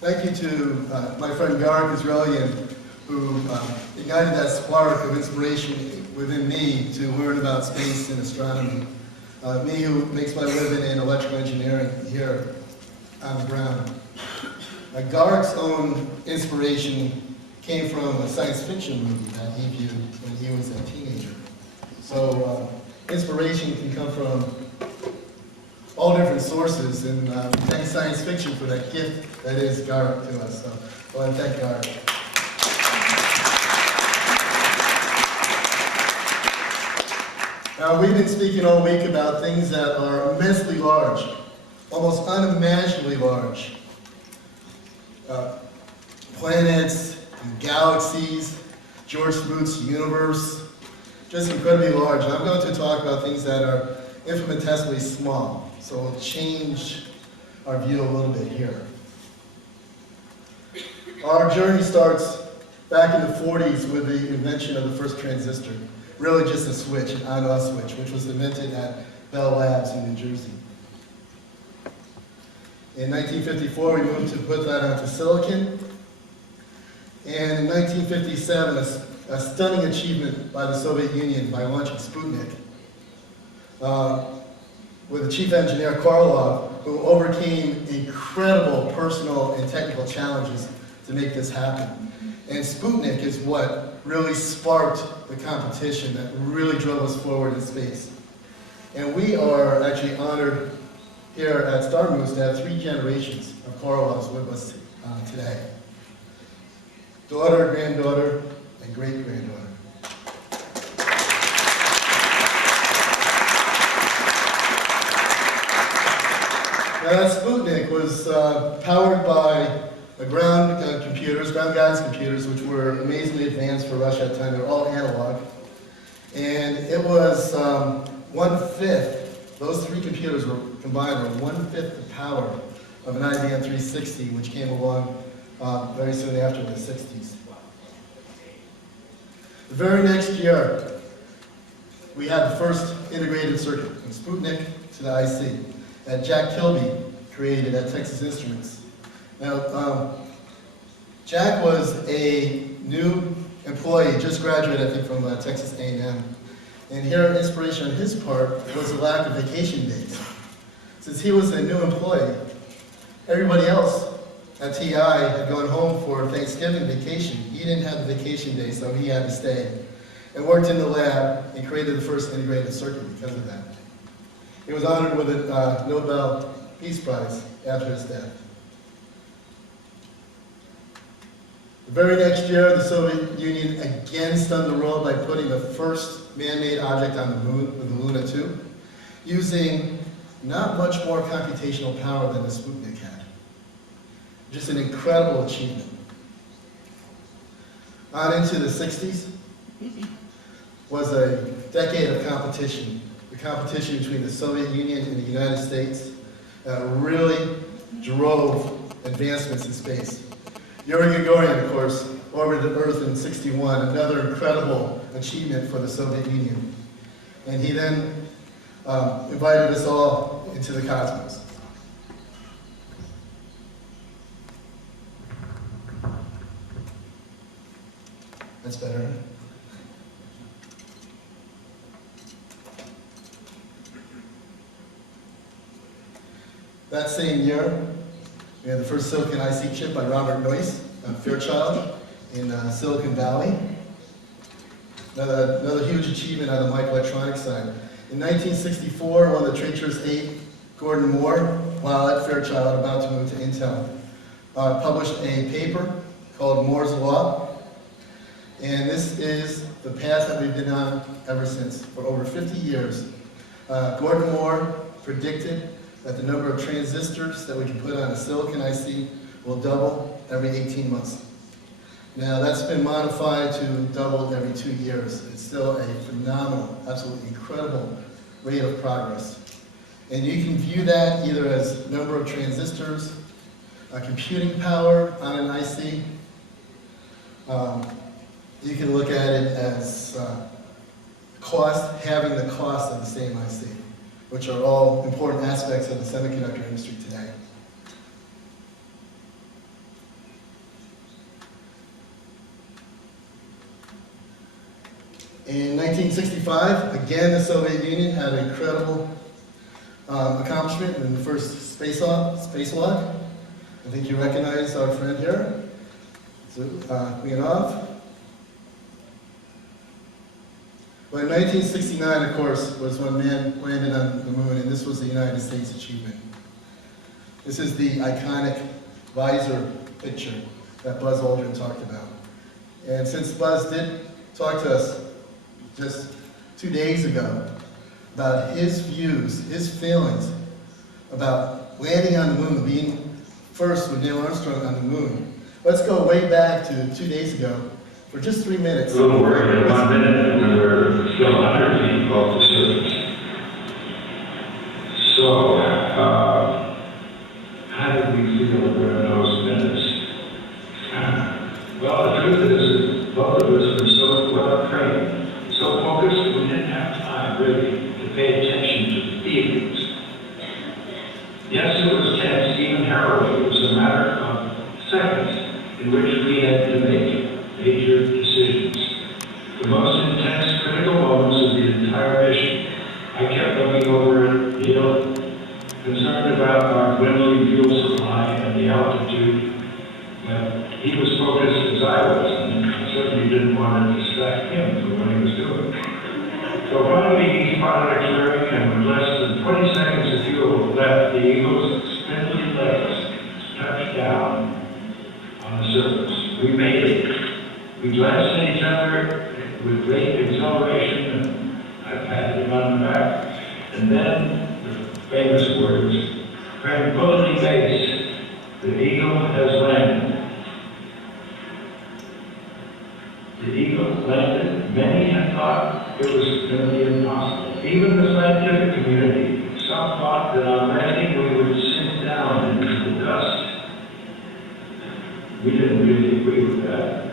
Thank you to my friend Garik Israelian, who ignited that spark of inspiration within me to learn about space and astronomy. Me, who makes my living in electrical engineering here on the ground. Garik's own inspiration came from a science fiction movie that he viewed when he was a teenager. So inspiration can come from all different sources, and thank science fiction for that gift that is Garik to us. So I want to thank Garik. Now, we've been speaking all week about things that are immensely large, almost unimaginably large. Planets, and galaxies, George Smoot's universe, just incredibly large. And I'm going to talk about things that are infinitesimally small, so we'll change our view a little bit here. Our journey starts back in the 40s with the invention of the first transistor. Really just a switch, an on-off switch, which was invented at Bell Labs in New Jersey. In 1954, we moved to put that onto silicon. And in 1957, a stunning achievement by the Soviet Union by launching Sputnik, with the chief engineer, Korolev, who overcame incredible personal and technical challenges to make this happen. And Sputnik is what really sparked the competition that really drove us forward in space. And we are actually honored here at Starmus to have 3 generations of Korolevs with us today. Daughter, granddaughter, and great-granddaughter. Now that Sputnik was powered by ground guidance computers, which were amazingly advanced for Russia at the time. They were all analog. And it was 1/5, those 3 computers were combined were 1/5 the power of an IBM 360, which came along very soon after in the 60s. The very next year, we had the first integrated circuit, from Sputnik to the IC, that Jack Kilby created at Texas Instruments. Now, Jack was a new employee, just graduated, I think, from Texas A&M. And here, inspiration on his part was the lack of vacation days. Since he was a new employee, everybody else at TI had gone home for Thanksgiving vacation. He didn't have the vacation day, so he had to stay. And worked in the lab and created the first integrated circuit because of that. He was honored with a Nobel Peace Prize after his death. The very next year, the Soviet Union again stunned the world by putting the first man-made object on the moon with the Luna 2, using not much more computational power than the Sputnik had. Just an incredible achievement. On into the 60s was a decade of competition. The competition between the Soviet Union and the United States really drove advancements in space. Yuri Gagarin, of course, orbited Earth in '61, another incredible achievement for the Soviet Union. And he then invited us all into the cosmos. That's better. That same year, we had the first silicon IC chip by Robert Noyce, Fairchild, in Silicon Valley. Another huge achievement on the microelectronics side. In 1964, one of the treacherous 8, Gordon Moore, while at Fairchild, about to move to Intel, published a paper called Moore's Law. And this is the path that we've been on ever since. For over 50 years, Gordon Moore predicted that the number of transistors that we can put on a silicon IC will double every 18 months. Now that's been modified to double every 2 years. It's still a phenomenal, absolutely incredible rate of progress. And you can view that either as number of transistors, computing power on an IC. You can look at it as cost, having the cost of the same IC, which are all important aspects of the semiconductor industry today. In 1965, again, the Soviet Union had an incredible accomplishment in the first spacewalk. I think you recognize our friend here, Leonov. Well, in 1969, of course, was when man landed on the moon, and this was the United States achievement. This is the iconic visor picture that Buzz Aldrin talked about. And since Buzz did talk to us just 2 days ago about his views, his feelings about landing on the moon, being first with Neil Armstrong on the moon, let's go way back to 2 days ago for just 3 minutes. A little worried in 1 minute and we're still 100 feet off the surface. So, how did we feel during those minutes? Well, the truth is, both of us were so well trained, so focused, we didn't have time, really, to pay attention to the feelings. Yes, it was tense, even harrowing. It was a matter of seconds in which we had to make major decisions. The most intense, critical moments of the entire mission. I kept looking over at Neil, concerned about our dwindling fuel supply and the altitude. But he was focused as I was, and I certainly didn't want to distract him from what he was doing. So finally, he spotted a clearing, and with less than 20 seconds of fuel left, the Eagle's spindly legs touched down on the surface. We made it. We glanced at each other with great exhilaration, and I patted him on the back. And then the famous words, "Tranquility Base, the Eagle has landed." The Eagle landed. Many had thought it was going to be impossible. Even the scientific community, some thought that on landing we would sink down into the dust. We didn't really agree with that.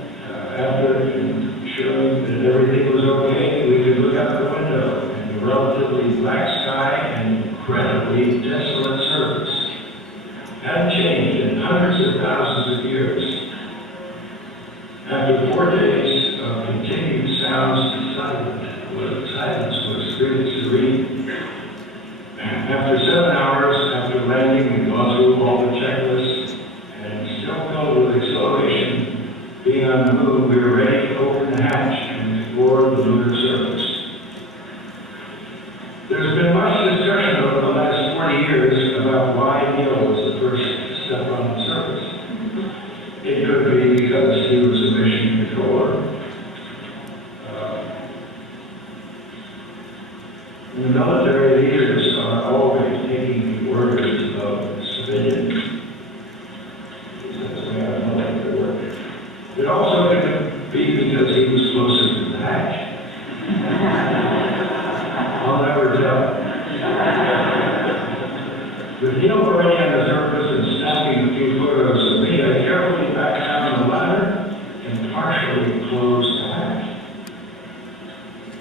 After ensuring that everything was okay, we could look out the window at the relatively black sky and incredibly desolate surface. Hadn't changed in hundreds of thousands of years. After 4 days of continued sounds and silence was really serene. After 7 hours after landing, we gone through all the checklists, and still filled with exhilaration, being on the moon, we were ready to open the hatch and explore the lunar surface. There's been much discussion over the last 40 years about why Neil was the first to step on the surface. It could be because he was a mission controller. The military leaders are always taking the orders of civilians. That's the way our military works. It also could be because he was closer to the hatch. I'll never tell. With Neil already on the surface and snapping a few photos of me, I carefully backed down the ladder and partially closed the hatch.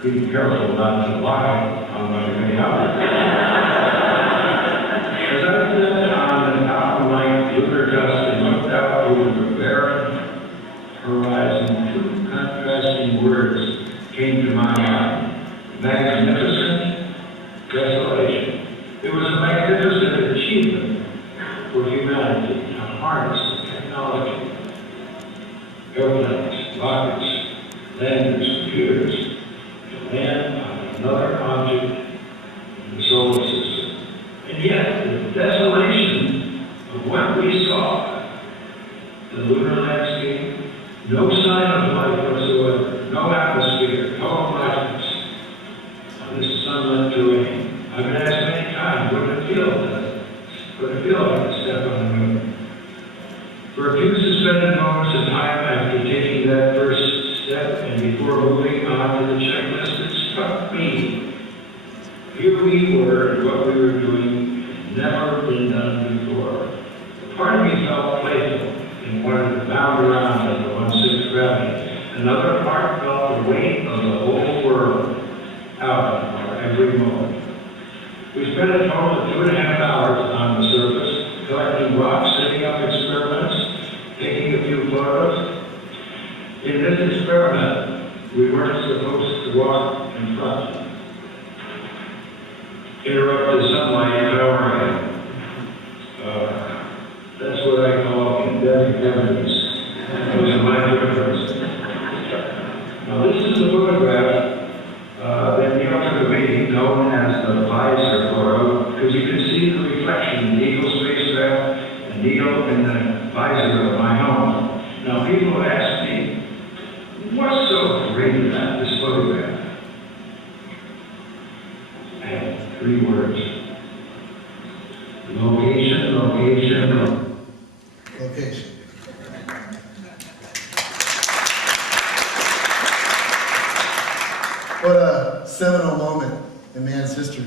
Be careful not to lie on my way out. As I stood on the top of my lunar dust and looked out over the barren horizon, 2 contrasting words came to my mind. Magnificent desolation. It was a magnificent achievement for humanity to harness the technology. Airplanes, rockets, landers, computers, to land on another object in the solar system. And yet, the desolation of what we saw, the lunar landscape, no sign of life whatsoever, no atmosphere, no blackness on this sunlit terrain. I've been asked many times, what did it feel like to step on the moon? For a few suspended moments of time after taking that first step and before moving on to the checklist, it struck me. Here we were, and what we were doing had never been done before. A part of me felt playful and wanted to bound around at the 1/6 gravity. Another part felt the weight of the whole world out of our every moment. We spent a total of 2.5 hours on the surface, collecting rocks, setting up experiments, taking a few photos. In this experiment, we weren't supposed to walk deadly enemies. Those are my differences. Now this is a photograph that Neil took of me, known as the visor photo, because you can see the reflection in the Eagle spacecraft and Neil in the visor of my home. Now people ask me, what's so great about this photograph? I have 3 words. Location, location, Location. What a seminal moment in man's history.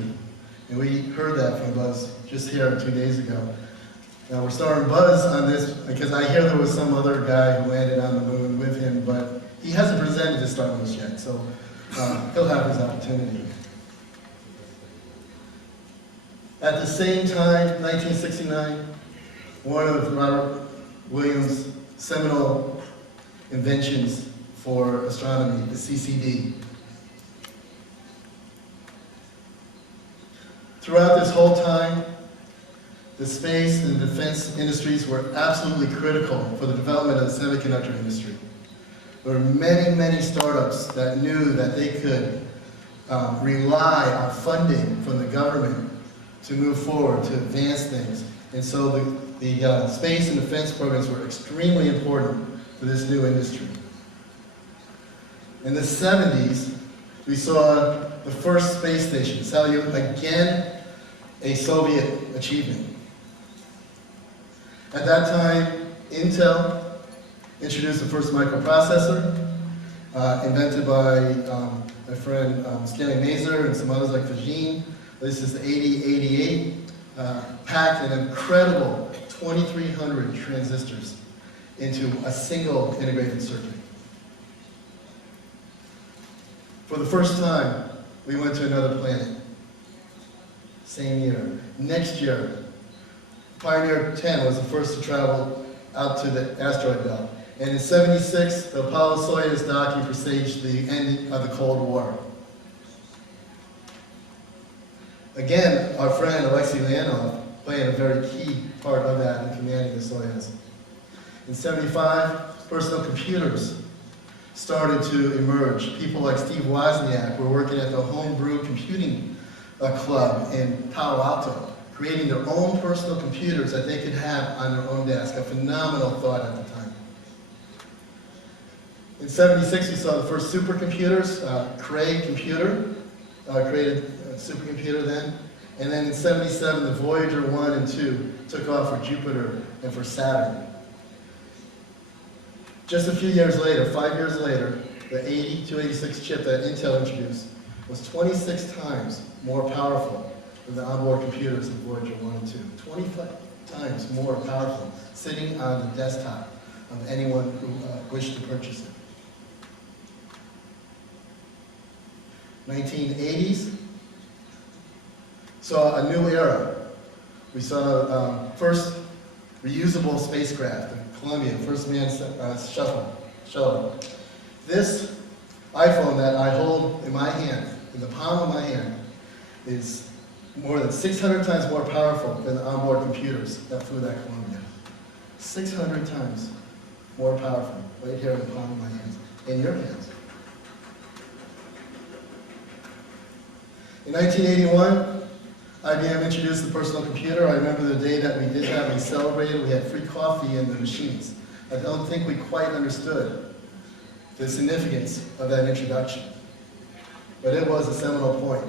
And we heard that from Buzz just here 2 days ago. Now we're starting Buzz on this because I hear there was some other guy who landed on the moon with him, but he hasn't presented his Starmus yet, so he'll have his opportunity. At the same time, 1969, one of Robert Williams' seminal inventions for astronomy, the CCD. Throughout this whole time, the space and defense industries were absolutely critical for the development of the semiconductor industry. There were many, many startups that knew that they could rely on funding from the government to move forward, to advance things. And so the space and defense programs were extremely important for this new industry. In the 70s, we saw the first space station, Salyut, again, a Soviet achievement. At that time, Intel introduced the first microprocessor, invented by my friend Scanning Mazer and some others like Fajin. This is the 8088, packed an incredible 2,300 transistors into a single integrated circuit. For the first time, we went to another planet. Same year. Next year, Pioneer 10 was the first to travel out to the asteroid belt. And in '76, the Apollo-Soyuz docking presaged the end of the Cold War. Again, our friend Alexei Leonov played a very key part of that in commanding the Soyuz. In '75, personal computers started to emerge. People like Steve Wozniak were working at the Homebrew Computing Club in Palo Alto, creating their own personal computers that they could have on their own desk. A phenomenal thought at the time. In '76, we saw the first supercomputers. Cray Computer created a supercomputer then. And then in '77, the Voyager 1 and 2 took off for Jupiter and for Saturn. Just a few years later, 5 years later, the 8286 chip that Intel introduced was 26 times more powerful than the onboard computers of Voyager 1 and 2. 25 times more powerful, sitting on the desktop of anyone who wished to purchase it. 1980s saw a new era. We saw first reusable spacecraft, the Columbia, first manned shuttle. This iPhone that I hold in my hand, in the palm of my hand, is more than 600 times more powerful than the onboard computers that flew that Columbia. 600 times more powerful, right here in the palm of my hands, in your hands. In 1981, IBM introduced the personal computer. I remember the day that we did that, we celebrated, we had free coffee in the machines. I don't think we quite understood the significance of that introduction. But it was a seminal point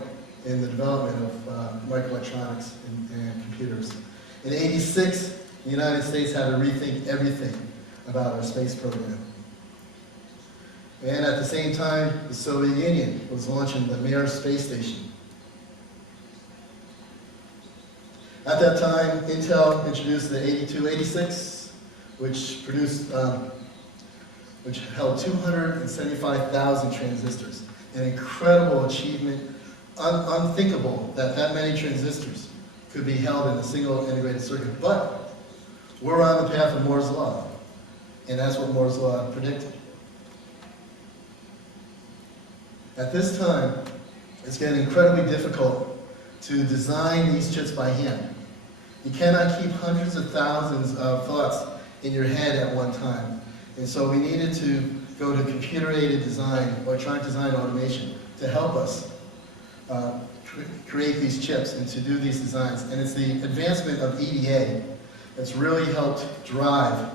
in the development of microelectronics and computers. In '86, the United States had to rethink everything about our space program. And at the same time, the Soviet Union was launching the Mir space station. At that time, Intel introduced the 8286, which held 275,000 transistors. An incredible achievement, unthinkable that many transistors could be held in a single integrated circuit. But we're on the path of Moore's Law, and that's what Moore's Law predicted. At this time, it's getting incredibly difficult to design these chips by hand. You cannot keep hundreds of thousands of thoughts in your head at one time. And so we needed to go to computer-aided design, electronic design automation, to help us create these chips and to do these designs. And it's the advancement of EDA that's really helped drive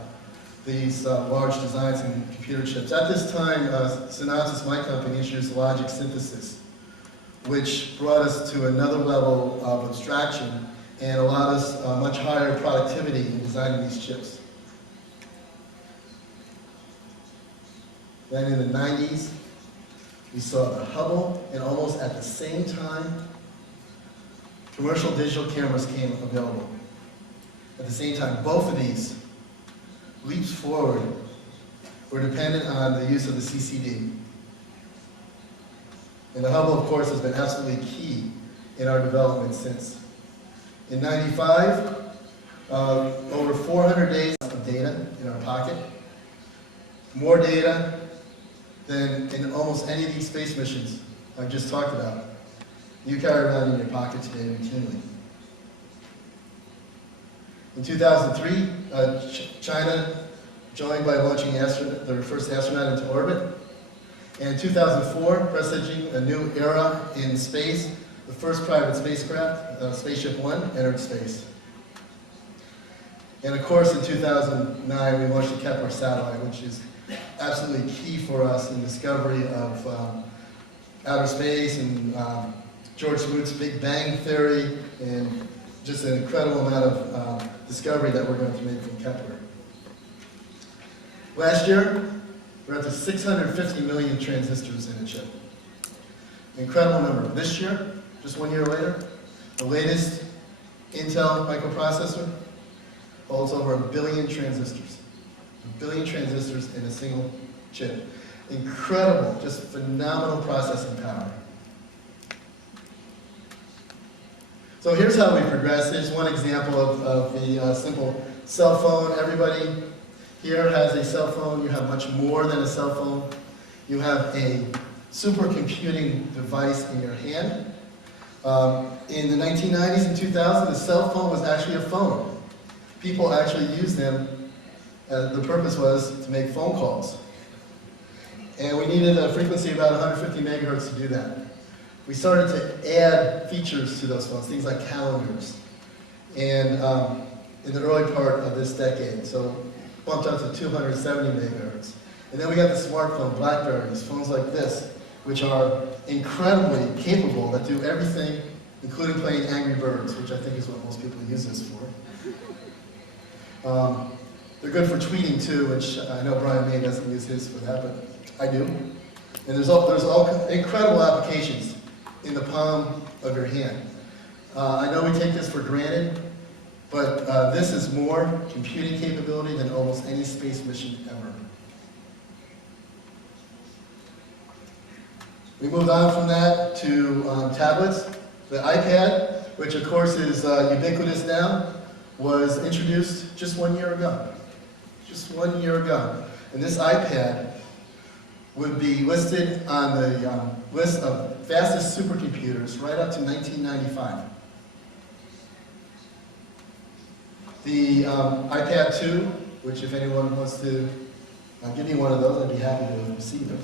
these large designs in computer chips. At this time, Synopsys, my company, introduced logic synthesis, which brought us to another level of abstraction and allowed us much higher productivity in designing these chips. Then in the 90s, we saw the Hubble, and almost at the same time, commercial digital cameras came available. At the same time, both of these leaps forward were dependent on the use of the CCD. And the Hubble, of course, has been absolutely key in our development since. In '95, over 400 days of data in our pocket, more data than in almost any of these space missions I've just talked about. You carry around in your pocket today routinely. In 2003, China joined by launching their first astronaut into orbit. And in 2004, presaging a new era in space, the first private spacecraft, Spaceship One, entered space. And of course, in 2009, we launched the Kepler satellite, which is absolutely key for us in discovery of outer space and George Smoot's Big Bang Theory, and just an incredible amount of discovery that we're going to make from Kepler. Last year, we're up to 650 million transistors in a chip. Incredible number. This year, just 1 year later, the latest Intel microprocessor holds over 1 billion transistors. 1 billion transistors in a single chip. Incredible, just phenomenal processing power. So here's how we progress. Here's one example of the simple cell phone. Everybody here has a cell phone. You have much more than a cell phone. You have a supercomputing device in your hand. In the 1990s and 2000s, the cell phone was actually a phone. People actually used them. The purpose was to make phone calls. And we needed a frequency of about 150 megahertz to do that. We started to add features to those phones, things like calendars, and in the early part of this decade, so bumped up to 270 megahertz. And then we got the smartphone, BlackBerries, phones like this, which are incredibly capable, that do everything, including playing Angry Birds, which I think is what most people use this for. They're good for tweeting too, which I know Brian May doesn't use his for that, but I do. And there's all incredible applications in the palm of your hand. I know we take this for granted, but this is more computing capability than almost any space mission ever. We moved on from that to tablets. The iPad, which of course is ubiquitous now, was introduced just 1 year ago. Just 1 year ago. And this iPad would be listed on the list of fastest supercomputers right up to 1995. The iPad 2, which if anyone wants to give me one of those, I'd be happy to receive it.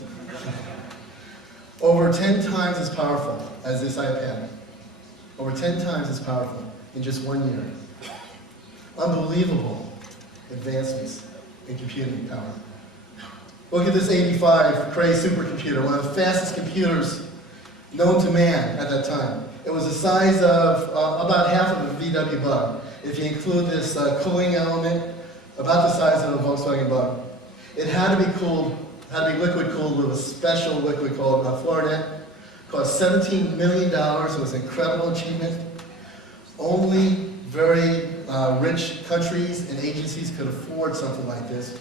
Over 10 times as powerful as this iPad. Over 10 times as powerful in just 1 year. Unbelievable advancements in computing power. Look at this 85 Cray Supercomputer, one of the fastest computers known to man at that time. It was the size of about half of a VW Bug. If you include this cooling element, about the size of a Volkswagen Bug. It had to be cooled, had to be liquid cooled with a special liquid called Florinet. Cost $17 million. It was an incredible achievement. Only very rich countries and agencies could afford something like this.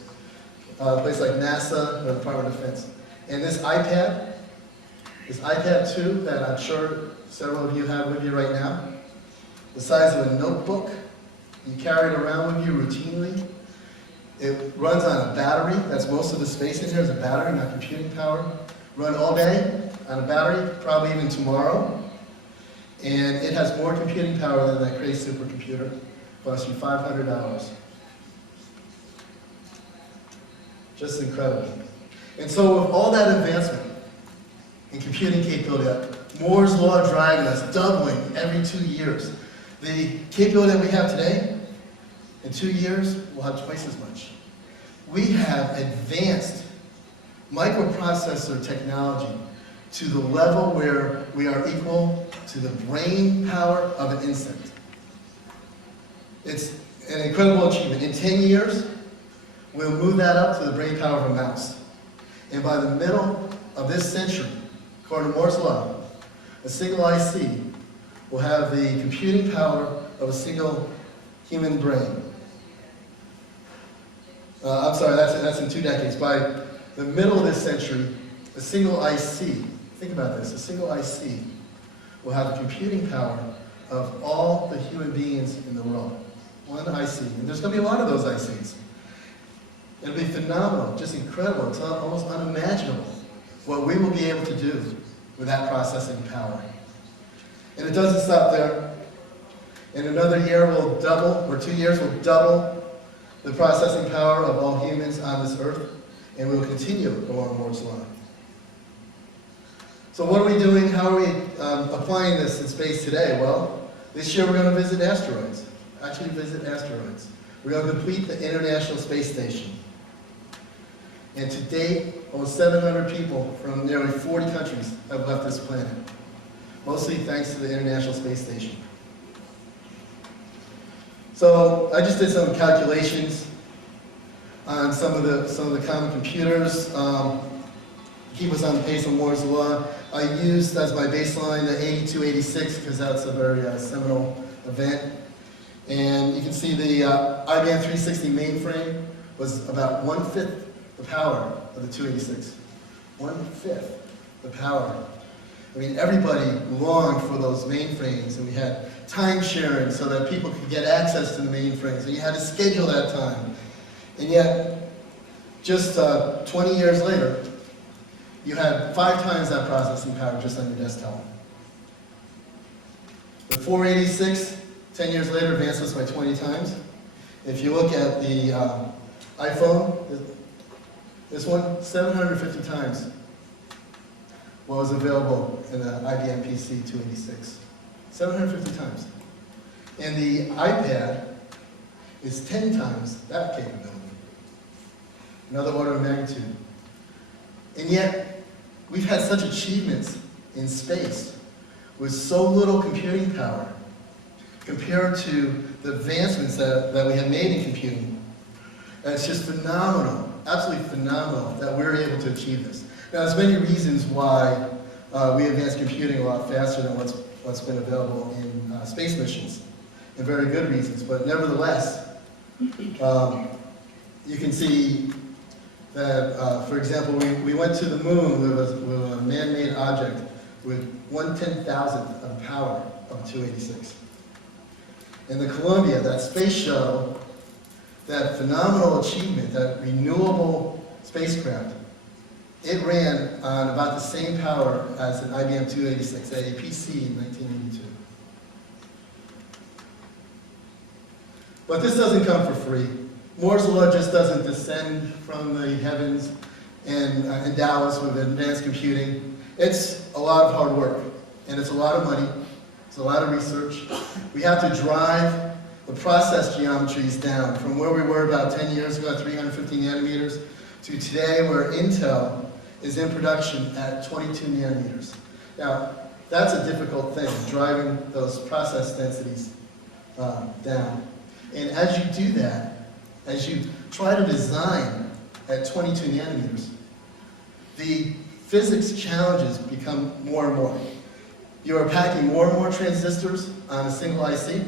A place like NASA or the Department of Defense. And this iPad 2 that I'm sure several of you have with you right now, the size of a notebook, you carry it around with you routinely. It runs on a battery. That's most of the space in here is a battery, not computing power. Run all day on a battery, probably even tomorrow. And it has more computing power than that Cray Supercomputer. Costs you $500. Just incredible. And so with all that advancement in computing capability, Moore's Law driving us, doubling every 2 years. The capability that we have today, in 2 years, we'll have twice as much. We have advanced microprocessor technology to the level where we are equal to the brain power of an insect. It's an incredible achievement. In 10 years, we'll move that up to the brain power of a mouse. And by the middle of this century, according to Moore's Law, a single IC will have the computing power of a single human brain. I'm sorry, that's in 2 decades. By the middle of this century, a single IC, think about this, a single IC will have the computing power of all the human beings in the world. One IC. And there's going to be a lot of those ICs. It'll be phenomenal, just incredible. It's almost unimaginable what we will be able to do with that processing power. And it doesn't stop there. In another year, we'll double, or 2 years, we'll double the processing power of all humans on this earth, and we will continue along Moore's Law. So what are we doing? How are we applying this in space today? Well, this year we're going to visit asteroids. Actually visit asteroids. We're going to complete the International Space Station. And to date, almost 700 people from nearly 40 countries have left this planet, mostly thanks to the International Space Station. So I just did some calculations on some of the common computers. Keep us on the pace of Moore's Law. I used as my baseline the 8286 because that's a very seminal event. And you can see the IBM 360 mainframe was about 1/5 the power of the 286. 1/5 the power. I mean, everybody longed for those mainframes, and we had time sharing so that people could get access to the mainframes, and you had to schedule that time. And yet, just 20 years later, you had 5 times that processing power just on your desktop. The 486, 10 years later, advanced us by 20 times. If you look at the iPhone, this one, 750 times what was available in the IBM PC 286. 750 times. And the iPad is 10 times that capability. Another order of magnitude. And yet, we've had such achievements in space with so little computing power compared to the advancements that we have made in computing. And it's just phenomenal, absolutely phenomenal that we're able to achieve this. Now, there's many reasons why we advance computing a lot faster than what's been available in space missions, and very good reasons. But nevertheless, you can see that, for example, we went to the moon with a man-made object with 1/10,000th of the power of 286. And the Columbia, that space shuttle, that phenomenal achievement, that renewable spacecraft, it ran on about the same power as an IBM 286, a PC in 1982. But this doesn't come for free. Moore's Law just doesn't descend from the heavens and endow us with advanced computing. It's a lot of hard work, and it's a lot of money, it's a lot of research. We have to drive the process geometries down from where we were about 10 years ago at 350 nanometers to today where Intel is in production at 22 nanometers. Now, that's a difficult thing, driving those process densities down. And as you do that, as you try to design at 22 nanometers, the physics challenges become more and more. You are packing more and more transistors on a single IC,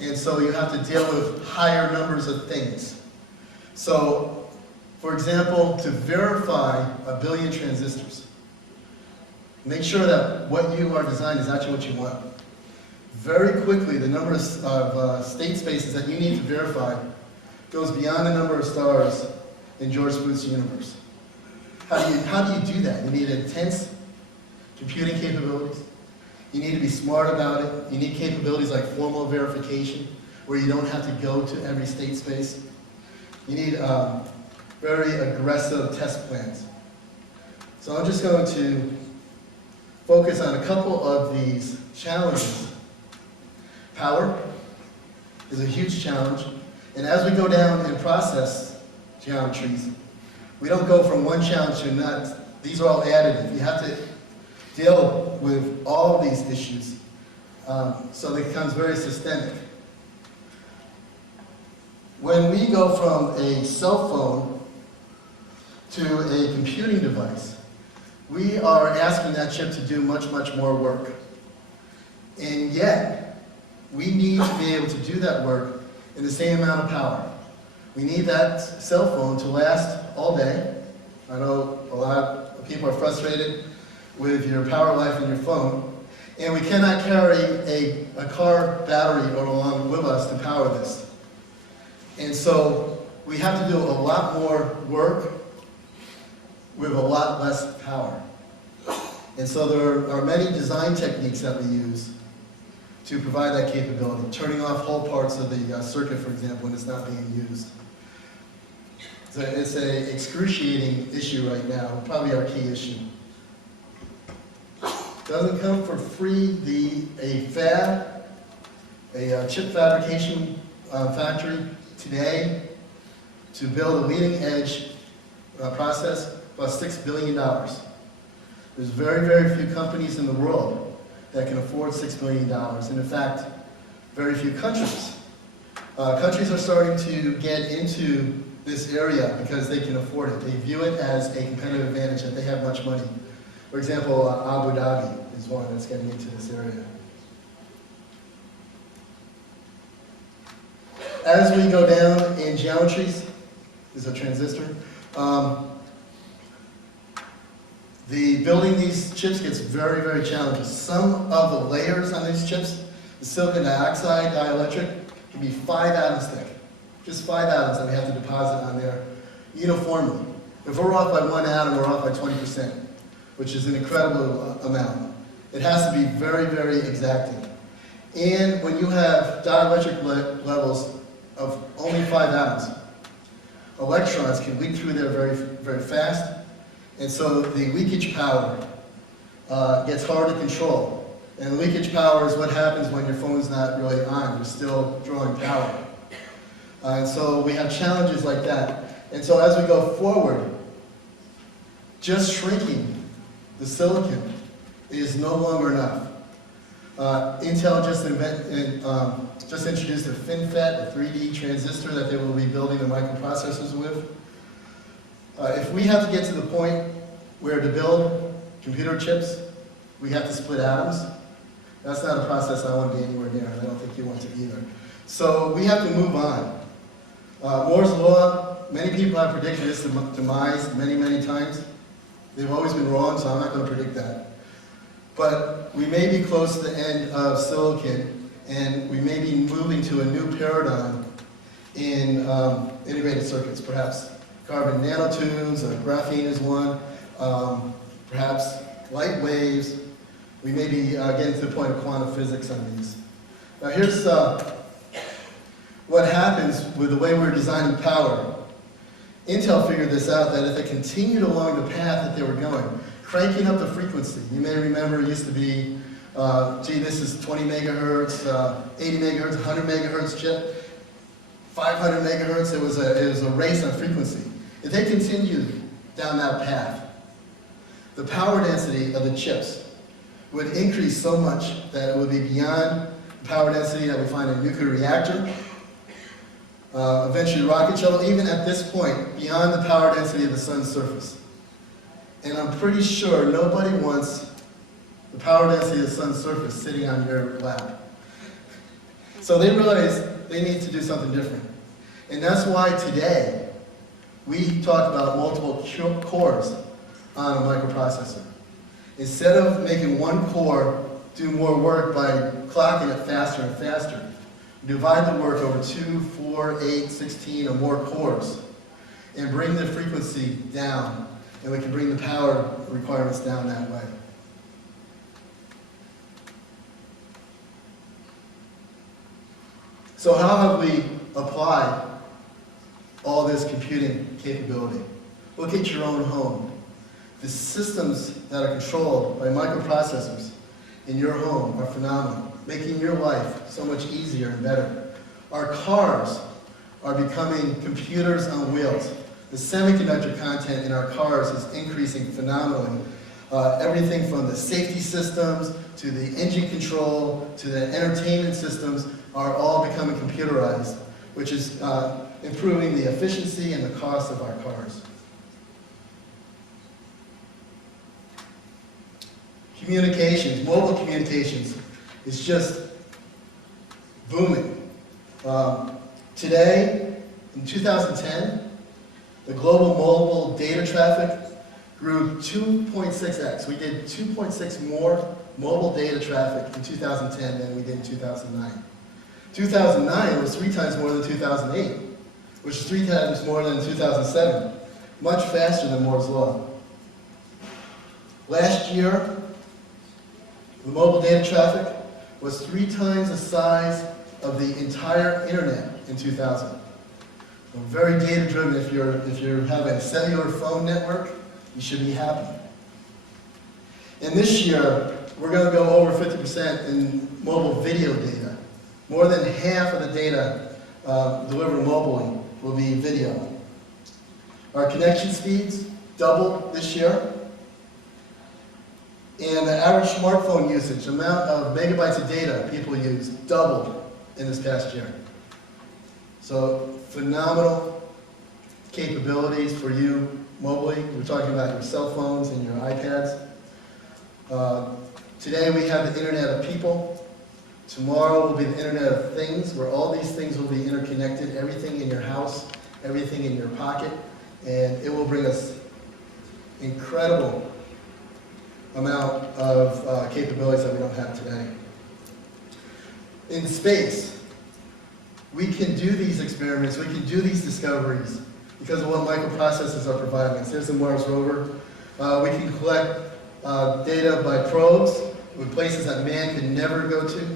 and so you have to deal with higher numbers of things. So, for example, to verify 1 billion transistors, make sure that what you are designing is actually what you want. Very quickly, the number of state spaces that you need to verify goes beyond the number of stars in George Booth's universe. How do you do that? You need intense computing capabilities. You need to be smart about it. You need capabilities like formal verification, where you don't have to go to every state space. You need very aggressive test plans. So I'm just going to focus on a couple of these challenges. Power is a huge challenge, and as we go down and process geometries, we don't go from one challenge to another. These are all additive. You have to deal with all of these issues, so it becomes very systemic. When we go from a cell phone to a computing device, we are asking that chip to do much, much more work. And yet, we need to be able to do that work in the same amount of power. We need that cell phone to last all day. I know a lot of people are frustrated with your power life in your phone, and we cannot carry a car battery along with us to power this. And so we have to do a lot more work with a lot less power. And so there are many design techniques that we use to provide that capability, turning off whole parts of the circuit, for example, when it's not being used. So it's an excruciating issue right now, probably our key issue. Doesn't come for free. A chip fabrication factory today to build a leading edge process costs $6 billion. There's very, very few companies in the world that can afford $6 billion, and in fact, very few countries. Countries are starting to get into this area because they can afford it. They view it as a competitive advantage that they have much money. For example, Abu Dhabi is one that's getting into this area. As we go down in geometries, this is a transistor. The building these chips gets very, very challenging. Some of the layers on these chips, the silicon dioxide dielectric, can be 5 atoms thick. Just 5 atoms that we have to deposit on there uniformly. If we're off by 1 atom, we're off by 20%, which is an incredible amount. It has to be very, very exacting. And when you have dielectric levels of only 5 atoms, electrons can leak through there very, very fast. And so the leakage power gets hard to control. And leakage power is what happens when your phone's not really on. You're still drawing power. And so we have challenges like that. And so as we go forward, just shrinking the silicon is no longer enough. Intel just introduced a FinFET, a 3D transistor that they will be building the microprocessors with. If we have to get to the point where to build computer chips, we have to split atoms. That's not a process I want to be anywhere near, and I don't think you want to either. So we have to move on. Moore's law, many people have predicted its demise many, many times. They've always been wrong, so I'm not going to predict that. But we may be close to the end of silicon, and we may be moving to a new paradigm in integrated circuits, perhaps carbon nanotubes, graphene is one, perhaps light waves. We may be getting to the point of quantum physics on these. Now here's what happens with the way we're designing power. Intel figured this out, that if they continued along the path that they were going, cranking up the frequency. You may remember it used to be, this is 20 megahertz, 80 megahertz, 100 megahertz chip, 500 megahertz, it was a race on frequency. If they continued down that path, the power density of the chips would increase so much that it would be beyond the power density that we find in a nuclear reactor, eventually rocket shuttle, even at this point, beyond the power density of the sun's surface. And I'm pretty sure nobody wants the power density of the sun's surface sitting on your lap. So they realized they need to do something different. And that's why today we talk about multiple cores on a microprocessor. Instead of making one core do more work by clocking it faster and faster, divide the work over 2, 4, 8, 16 or more cores and bring the frequency down, and we can bring the power requirements down that way. So how have we applied all this computing capability. Look at your own home. The systems that are controlled by microprocessors in your home are phenomenal, making your life so much easier and better. Our cars are becoming computers on wheels. The semiconductor content in our cars is increasing phenomenally. Everything from the safety systems to the engine control to the entertainment systems are all becoming computerized, which is improving the efficiency and the cost of our cars. Communications, mobile communications is just booming. Today, in 2010, the global mobile data traffic grew 2.6x. We did 2.6 more mobile data traffic in 2010 than we did in 2009. 2009 was 3 times more than 2008, which is 3 times more than 2007, much faster than Moore's Law. Last year, the mobile data traffic was 3 times the size of the entire internet in 2000. So very data-driven. If you have a cellular phone network, you should be happy. And this year, we're going to go over 50% in mobile video data. More than half of the data delivered mobily will be video. Our connection speeds doubled this year. And the average smartphone usage, the amount of megabytes of data people use, doubled in this past year. So phenomenal capabilities for you mobily. We're talking about your cell phones and your iPads. Today we have the Internet of People. Tomorrow will be the Internet of Things, where all these things will be interconnected, everything in your house, everything in your pocket, and it will bring us incredible amount of capabilities that we don't have today. In space, we can do these experiments, we can do these discoveries because of what microprocessors are providing us. Here's the Mars rover. We can collect data by probes with places that man can never go to.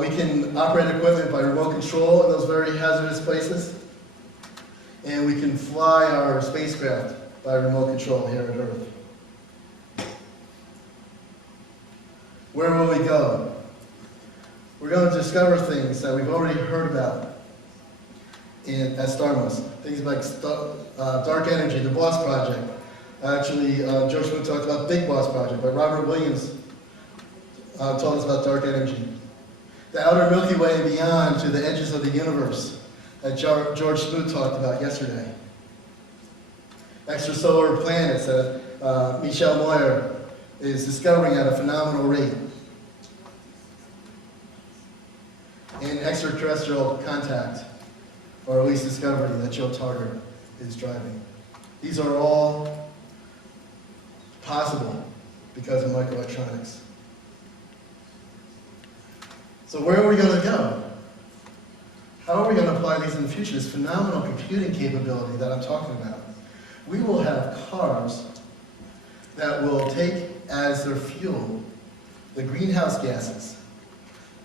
We can operate equipment by remote control in those very hazardous places. And we can fly our spacecraft by remote control here at Earth. Where will we go? We're going to discover things that we've already heard about at Starmus. Things like dark energy, the BOSS project. Actually, Joe Schmidt talked about Big BOSS project, but Robert Williams told us about dark energy. The outer Milky Way and beyond to the edges of the universe that George Smoot talked about yesterday. Extrasolar planets that Michel Moyer is discovering at a phenomenal rate. And extraterrestrial contact, or at least discovery, that Joe Tarter is driving. These are all possible because of microelectronics. So where are we going to go? How are we going to apply these in the future? This phenomenal computing capability that I'm talking about. We will have cars that will take as their fuel the greenhouse gases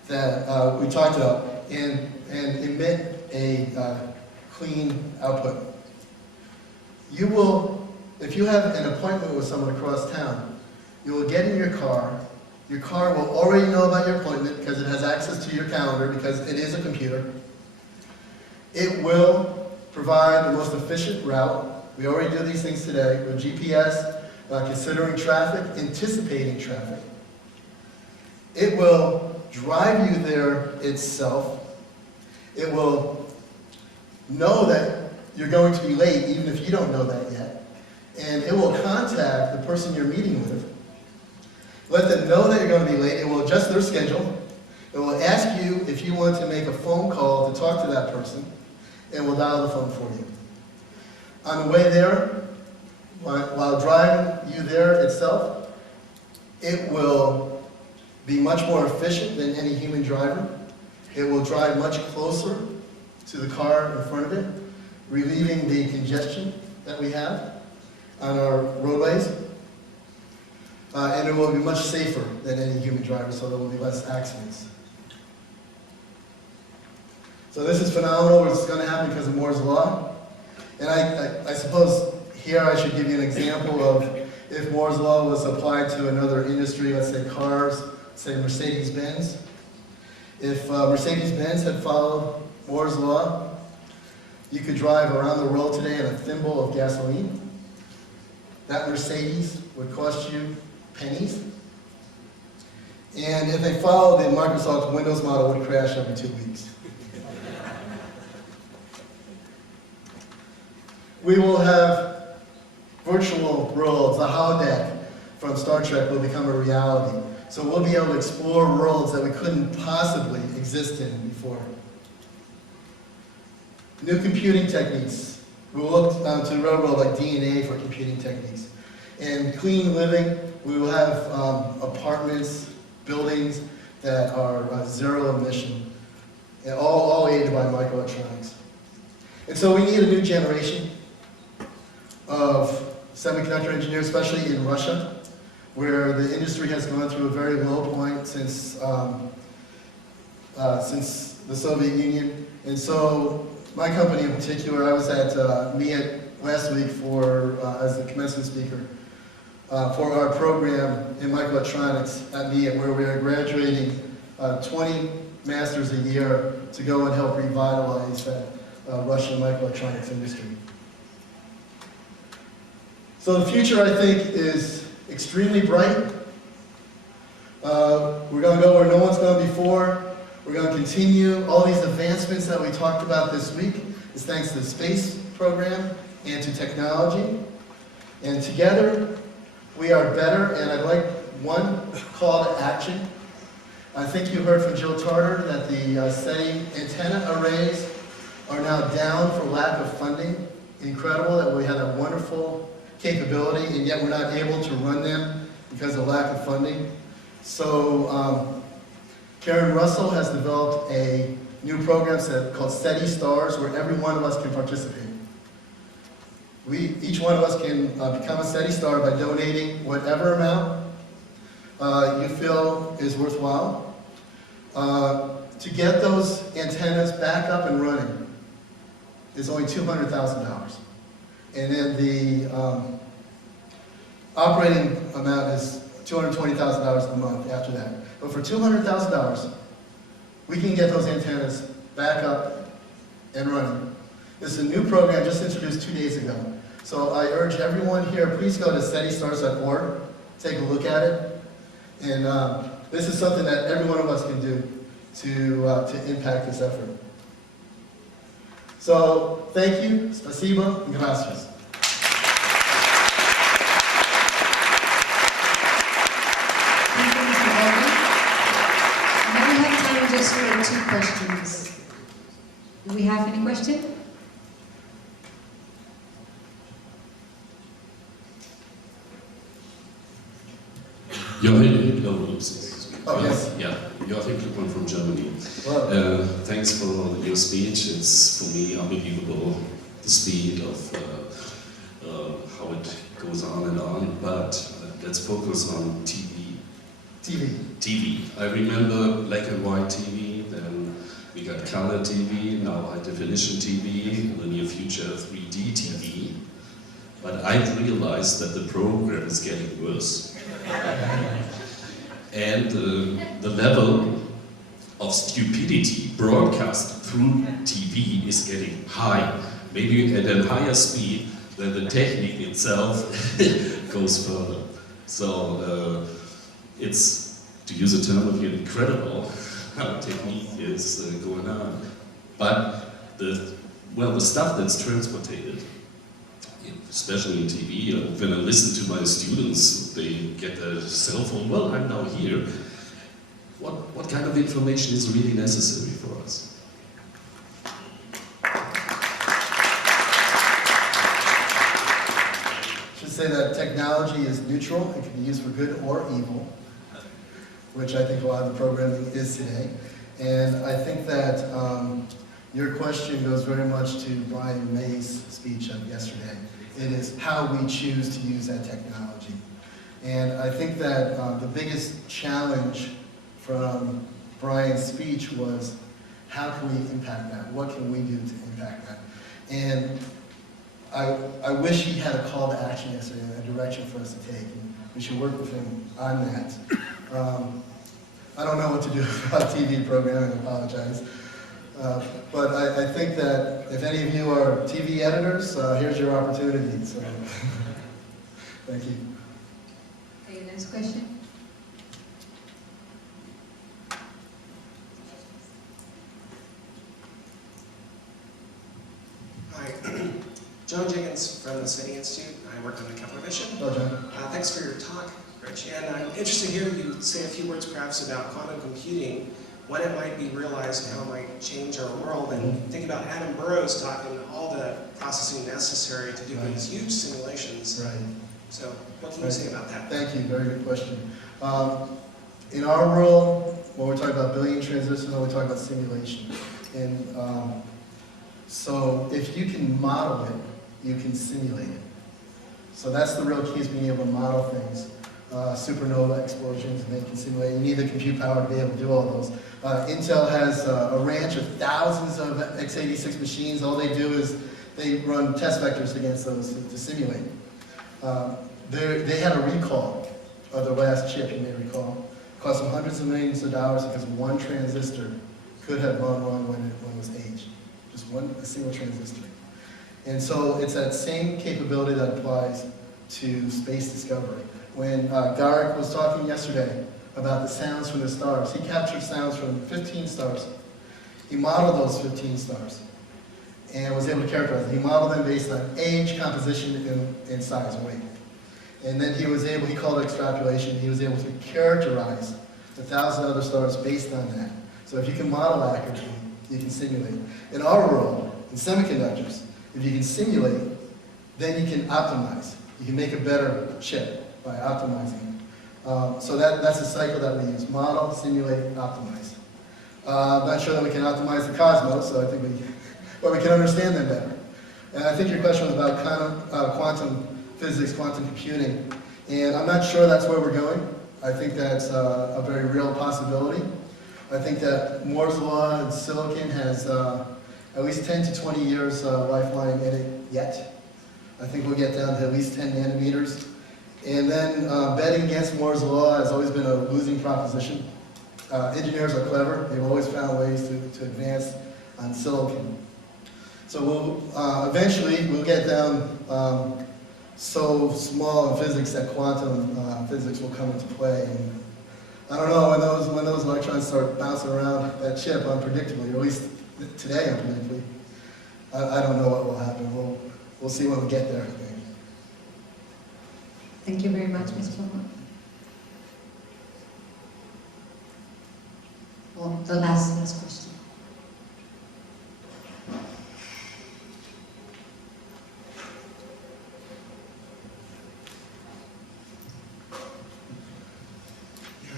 that we talked about and emit a clean output. You will, if you have an appointment with someone across town, you will get in your car. Your car will already know about your appointment because it has access to your calendar because it is a computer. It will provide the most efficient route. We already do these things today with GPS, considering traffic, anticipating traffic. It will drive you there itself. It will know that you're going to be late even if you don't know that yet. And it will contact the person you're meeting with. Let them know that you're going to be late. It will adjust their schedule. It will ask you if you want to make a phone call to talk to that person, and will dial the phone for you. On the way there, while driving you there itself, it will be much more efficient than any human driver. It will drive much closer to the car in front of it, relieving the congestion that we have on our roadways. And it will be much safer than any human driver, so there will be less accidents. So this is phenomenal. It's going to happen because of Moore's Law. And I suppose here I should give you an example of if Moore's Law was applied to another industry, let's say cars, say Mercedes-Benz. If Mercedes-Benz had followed Moore's Law, you could drive around the world today in a thimble of gasoline. That Mercedes would cost you pennies. And if they followed the Microsoft Windows model, it would crash every 2 weeks. We will have virtual worlds. The holodeck from Star Trek will become a reality. So we'll be able to explore worlds that we couldn't possibly exist in before. New computing techniques. We'll look to the real world like DNA for computing techniques. And clean living, we will have apartments, buildings that are zero emission, and all aided by microelectronics. And so we need a new generation of semiconductor engineers, especially in Russia, where the industry has gone through a very low point since the Soviet Union. And so my company in particular, I was at MIA last week as the commencement speaker for our program in microelectronics at MIA, where we are graduating 20 masters a year to go and help revitalize that Russian microelectronics industry. So the future, I think, is extremely bright. We're going to go where no one's gone before. We're going to continue all these advancements that we talked about this week. It's thanks to the space program and to technology. And together, we are better. And I'd like one call to action. I think you heard from Jill Tarter that the SETI antenna arrays are now down for lack of funding. Incredible that we had a wonderful capability, and yet we're not able to run them because of lack of funding. So Karen Russell has developed a new program called SETI Stars, where every one of us can participate. Each one of us can become a SETI Star by donating whatever amount you feel is worthwhile. To get those antennas back up and running is only $200,000. And then the operating amount is $220,000 a month after that. But for $200,000, we can get those antennas back up and running. This is a new program just introduced 2 days ago. So I urge everyone here, please go to SETIstars.org, take a look at it. And this is something that every one of us can do to impact this effort. So thank you, spasibo, and gracias. Now we have time just for 2 questions. Do we have any question? Joachim Glückmann from Germany. Thanks for your speech. It's for me unbelievable, the speed of how it goes on and on. But let's focus on TV. TV. I remember black and white TV. Then we got color TV. Now high definition TV. In the near future, 3D TV. But I've realized that the program is getting worse. And the level of stupidity broadcast through TV is getting high, maybe at a higher speed than the technique itself goes further. So it's, to use a term of you, incredible how technique is going on. But the stuff that's transported, especially in TV, when I listen to my students, they get a cell phone, well, I'm now here. What kind of information is really necessary for us? I should say that technology is neutral. It can be used for good or evil, which I think a lot of the programming is today. And I think that your question goes very much to Brian May's speech of yesterday. It is how we choose to use that technology. And I think that the biggest challenge from Brian's speech was how can we impact that? What can we do to impact that? And I wish he had a call to action yesterday, a direction for us to take. And we should work with him on that. I don't know what to do about a TV program, I apologize. But I think that if any of you are TV editors, here's your opportunity. So, thank you. Okay, next question. Hi, John Jenkins from the City Institute. I work on the Kepler mission. Hello, John. Thanks for your talk, Rich. And I'm interested to hear you say a few words perhaps about quantum computing, when it might be realized and how it might change our world. And think about Adam Burroughs talking all the processing necessary to do these huge simulations. Right. So what can you say about that? Thank you, very good question. In our world, when we're talking about billion transistors, we're talking about simulation. And so if you can model it, you can simulate it. So that's the real key, is being able to model things. Supernova explosions, and they can simulate. You need the compute power to be able to do all those. Intel has a ranch of thousands of x86 machines. All they do is they run test vectors against those to simulate. They had a recall of their last chip, you may recall. It cost them hundreds of millions of dollars because one transistor could have gone wrong when it was aged. Just a single transistor. And so it's that same capability that applies to space discovery. When Garrick was talking yesterday about the sounds from the stars, he captured sounds from 15 stars. He modeled those 15 stars and was able to characterize them. He modeled them based on age, composition, and size and weight. And then he called it extrapolation. He was able to characterize 1,000 other stars based on that. So if you can model accurately, you can simulate. In our world, in semiconductors, if you can simulate, then you can optimize. You can make a better chip by optimizing it. So that's a cycle that we use. Model, simulate, optimize. I'm not sure that we can optimize the cosmos, so I think but we can understand them better. And I think your question was about quantum physics, quantum computing. And I'm not sure that's where we're going. I think that's a very real possibility. I think that Moore's Law and silicon has at least 10 to 20 years lifeline in it yet. I think we'll get down to at least 10 nanometers. And then betting against Moore's Law has always been a losing proposition. Engineers are clever. They've always found ways to advance on silicon. So eventually we'll get down so small in physics that quantum physics will come into play. And I don't know, when those electrons start bouncing around that chip unpredictably, or at least today unpredictably, I don't know what will happen. We'll see when we get there, I think. Thank you very much, Mr. Plummer. Well, the last question.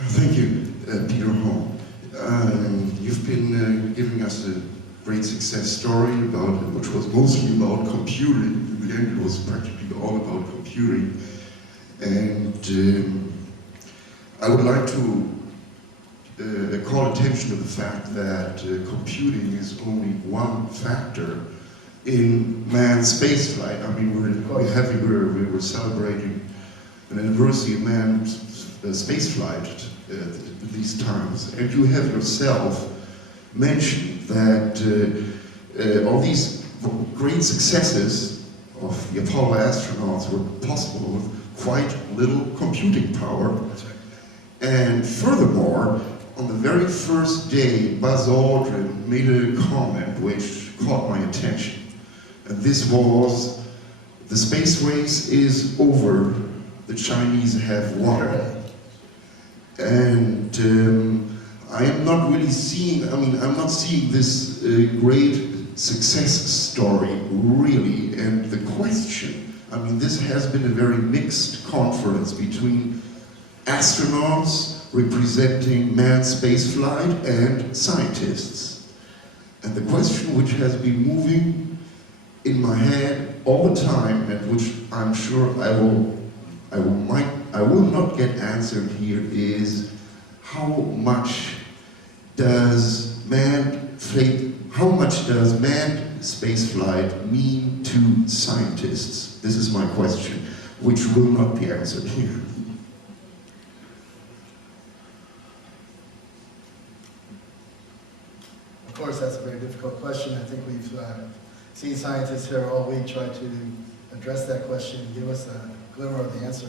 Thank you, Peter Hall. You've been giving us a great success story which was mostly about computing. In the end, it was practically all about computing. And I would like to call attention to the fact that computing is only one factor in man's spaceflight. I mean, we were celebrating an anniversary of man's spaceflight at these times, and you have yourself mentioned that all these great successes of the Apollo astronauts were possible with quite little computing power. That's right. And furthermore, on the very first day, Buzz Aldrin made a comment which caught my attention. And this was, the space race is over, the Chinese have won. And I am not really seeing, I'm not seeing this great success story, really. And the question, this has been a very mixed conference between astronauts representing manned spaceflight and scientists. And the question which has been moving in my head all the time, and which I'm sure I will not get answered here, is how much does man how much does manned spaceflight mean to scientists? This is my question, which will not be answered here. Of course, that's a very difficult question. I think we've seen scientists here all week try to address that question and give us a glimmer of the answer.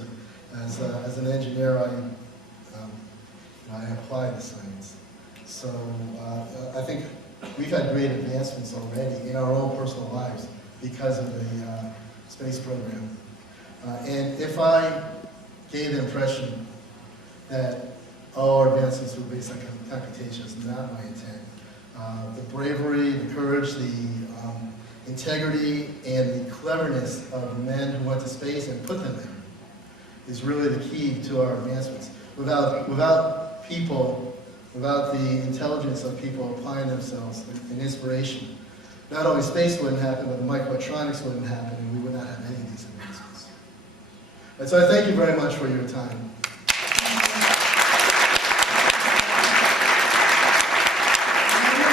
As an engineer, I apply the science. So I think we've had great advancements already in our own personal lives because of the space program. And if I gave the impression that all our advancements were based on computation, it's not my intent. The bravery, the courage, the integrity, and the cleverness of the men who went to space and put them there is really the key to our advancements. Without people, without the intelligence of people applying themselves and inspiration, not only space wouldn't happen, but the microelectronics wouldn't happen, and we would not have any of these advancements. And so I thank you very much for your time.